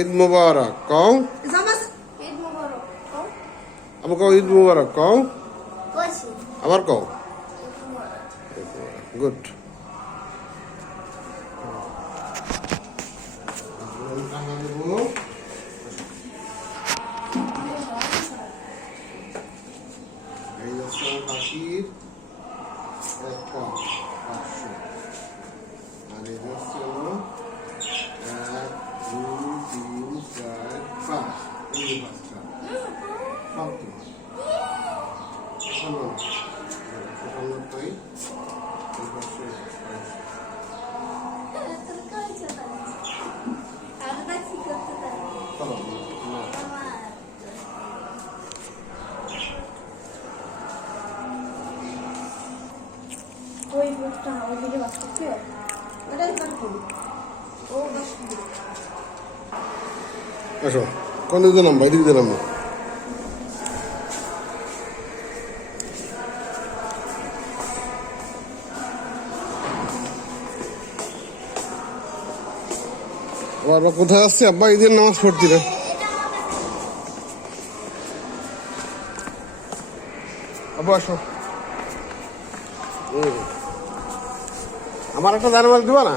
ঈদ মুবারক কও। ঈদ মুবারক কও। আবার কও ঈদ মুবারক কও। কইছি আবার কও। ঈদ মুবারক। গুড। এই হচ্ছে হাসির এক কাপ 500 আর এই হচ্ছে হলো 1 2 3 4 5 এই পাঁচটা সব তোমার তাই এই পাশে ওই বুকটা ওই দিকে বাঁচতে ওটাই পারবো ও বাস আসো কোন দিকে দিলাম ভাই দিকে দিলাম আবার কোথায় আসছে আব্বা ঈদের নামাজ পড়তি না আব্বা আসো আমার একটা জানামাজ দিবা না